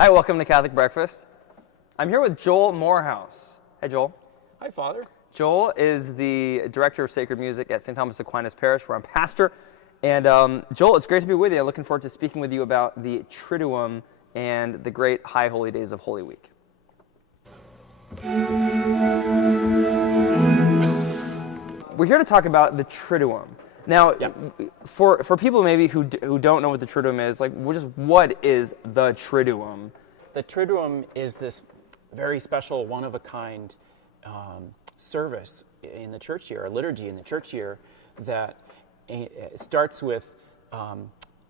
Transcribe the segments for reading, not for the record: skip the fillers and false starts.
Hi, welcome to Catholic Breakfast. I'm here with Joel Morehouse. Hey, Joel. Hi, Father. Joel is the Director of Sacred Music at St. Thomas Aquinas Parish, where I'm pastor. And Joel, it's great to be with you. I'm looking forward to speaking with you about the Triduum and the great High Holy Days of Holy Week. We're here to talk about the Triduum. Now, for people maybe who don't know what the Triduum is, like, what is the Triduum? The Triduum is this very special, one-of-a-kind service in the church year, a liturgy in the church year that starts with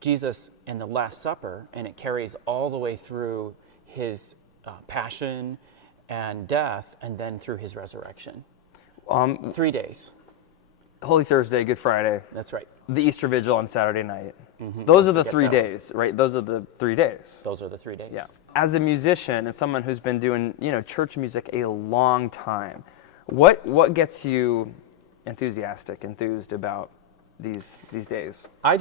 Jesus and the Last Supper, and it carries all the way through his passion and death, and then through his resurrection. 3 days. Holy Thursday, Good Friday. That's right. The Easter Vigil on Saturday night. Mm-hmm. Those are the 3 days, right? Those are the 3 days. Those are the 3 days. Yeah. As a musician and someone who's been doing, church music a long time, what gets you enthused about these days? I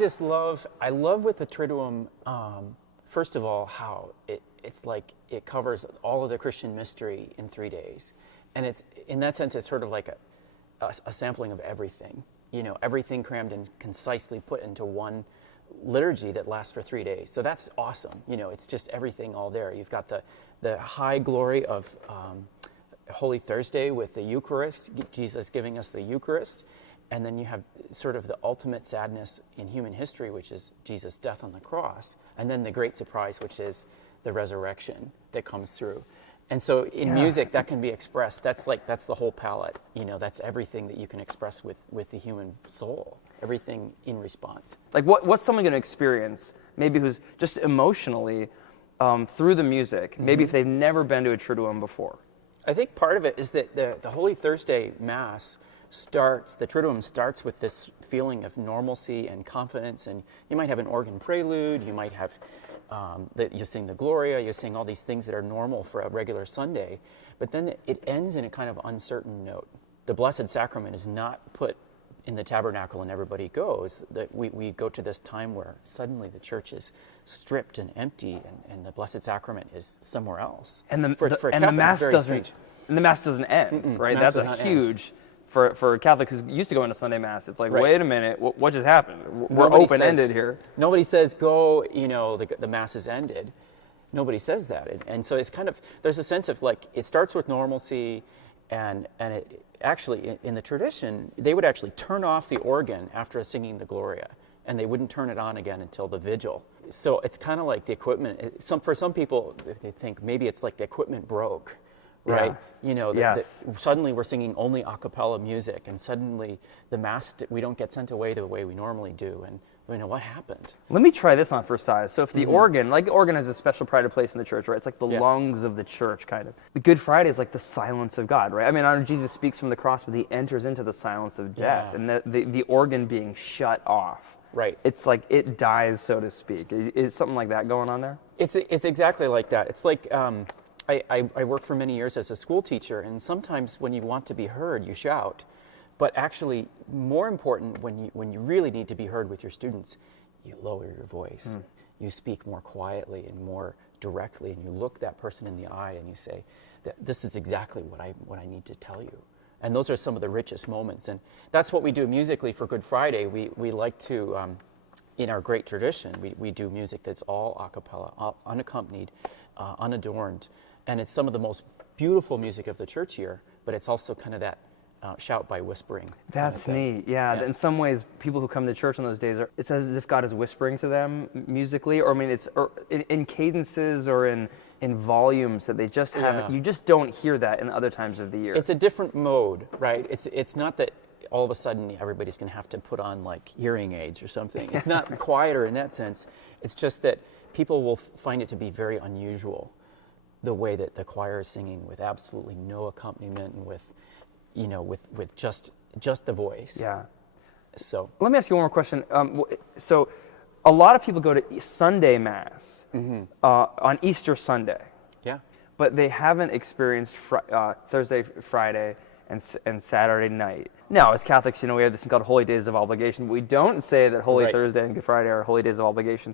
love with the Triduum, first of all, how it's like it covers all of the Christian mystery in 3 days. And it's, in that sense, it's sort of like a sampling of everything, everything crammed and concisely put into one liturgy that lasts for 3 days. So that's awesome. It's just everything all there. You've got the high glory of Holy Thursday with the Eucharist, Jesus giving us the Eucharist, and then you have sort of the ultimate sadness in human history, which is Jesus' death on the cross, and then the great surprise, which is the resurrection that comes through. And so in music, that can be expressed. That's the whole palette. That's everything that you can express with the human soul. Everything in response. Like what's someone going to experience, maybe who's just emotionally through the music, maybe if they've never been to a Triduum before? I think part of it is that the Holy Thursday Mass the Triduum starts with this feeling of normalcy and confidence, and you might have an organ prelude, you might have you sing the Gloria, you sing all these things that are normal for a regular Sunday, but then it ends in a kind of uncertain note. The Blessed Sacrament is not put in the tabernacle and everybody goes. We go to this time where suddenly the church is stripped and empty, and the Blessed Sacrament is somewhere else. And the Mass doesn't end, right? That's a huge... For a Catholic who's used to going to Sunday Mass, it's like, wait a minute, what just happened? We're open-ended here. Nobody says, go, the Mass is ended. Nobody says that. And so it's kind of, there's a sense of like, it starts with normalcy, and it actually, in the tradition, they would actually turn off the organ after singing the Gloria, and they wouldn't turn it on again until the Vigil. So it's kind of like the equipment, for some people, they think maybe it's like the equipment broke. Right? Suddenly we're singing only a cappella music, and suddenly the Mass, we don't get sent away the way we normally do. And what happened? Let me try this on for size. So if the organ, the organ has a special pride of place in the church, right? It's like the lungs of the church, kind of. The Good Friday is like the silence of God, right? I mean, Jesus speaks from the cross, but he enters into the silence of death, and the organ being shut off. Right. It's like it dies, so to speak. Is something like that going on there? It's exactly like that. It's like... I worked for many years as a school teacher, and sometimes when you want to be heard, you shout. But actually, more important, when you really need to be heard with your students, you lower your voice. You speak more quietly and more directly, and you look that person in the eye and you say, this is exactly what I need to tell you. And those are some of the richest moments. And that's what we do musically for Good Friday. We like to, in our great tradition, we do music that's all a cappella, unaccompanied, unadorned. And it's some of the most beautiful music of the church year, but it's also kind of that shout by whispering. That's neat, yeah. In some ways, people who come to church on those days, it's as if God is whispering to them musically, or I mean, it's in cadences or in volumes that they just haven't, you just don't hear that in other times of the year. It's a different mode, right? It's not that all of a sudden everybody's going to have to put on like hearing aids or something. It's not quieter in that sense. It's just that people will find it to be very unusual, the way that the choir is singing with absolutely no accompaniment and with just the voice. Yeah. So let me ask you one more question. So a lot of people go to Sunday Mass on Easter Sunday. Yeah. But they haven't experienced Thursday, Friday, and Saturday night. Now, as Catholics, we have this thing called Holy Days of Obligation. But we don't say that Holy Thursday and Good Friday are Holy Days of Obligation.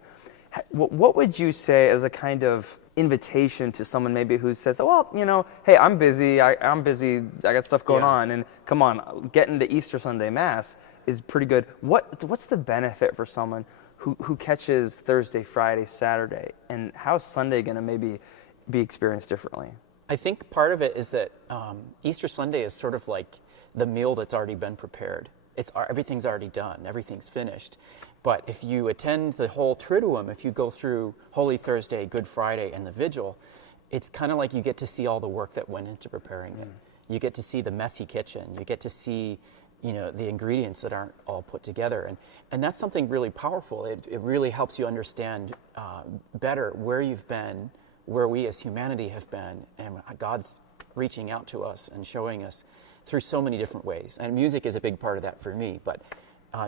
What would you say as a kind of invitation to someone maybe who says, oh, well, you know, hey, I'm busy, I'm busy, I got stuff going on, and come on, getting to Easter Sunday Mass is pretty good. What's the benefit for someone who catches Thursday, Friday, Saturday, and how's Sunday going to maybe be experienced differently? I think part of it is that Easter Sunday is sort of like the meal that's already been prepared. Everything's already done, everything's finished. But if you attend the whole Triduum, if you go through Holy Thursday, Good Friday, and the Vigil, it's kind of like you get to see all the work that went into preparing it. You get to see the messy kitchen. You get to see, you know, the ingredients that aren't all put together. And that's something really powerful. It really helps you understand better where you've been, where we as humanity have been, and God's reaching out to us and showing us through so many different ways. And music is a big part of that for me, but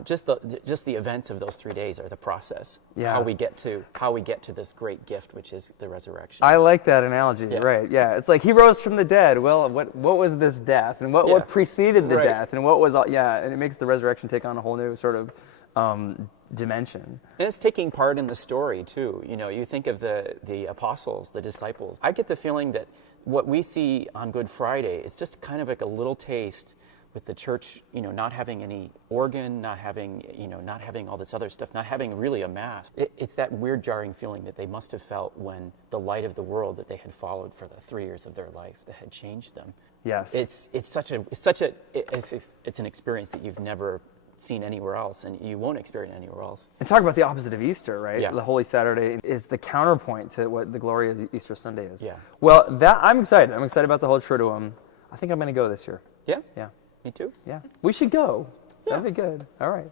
just the events of those 3 days are the process. How we get to this great gift, which is the resurrection. I like that analogy. Right? Yeah, it's like he rose from the dead. Well, what was this death, and what preceded the death, and what was and it makes the resurrection take on a whole new sort of dimension. And it's taking part in the story too. You know, you think of the apostles, the disciples. I get the feeling that what we see on Good Friday is just kind of like a little taste, with the church, you know, not having any organ, not having all this other stuff, not having really a mass. It's that weird, jarring feeling that they must have felt when the light of the world that they had followed for the 3 years of their life that had changed them. Yes, it's an experience that you've never seen anywhere else, and you won't experience anywhere else. And talk about the opposite of Easter, right? Yeah. The Holy Saturday is the counterpoint to what the glory of Easter Sunday is. Yeah. Well, I'm excited. I'm excited about the whole Triduum. I think I'm going to go this year. Yeah. Yeah. Me too. Yeah. We should go. Yeah. That'd be good. All right.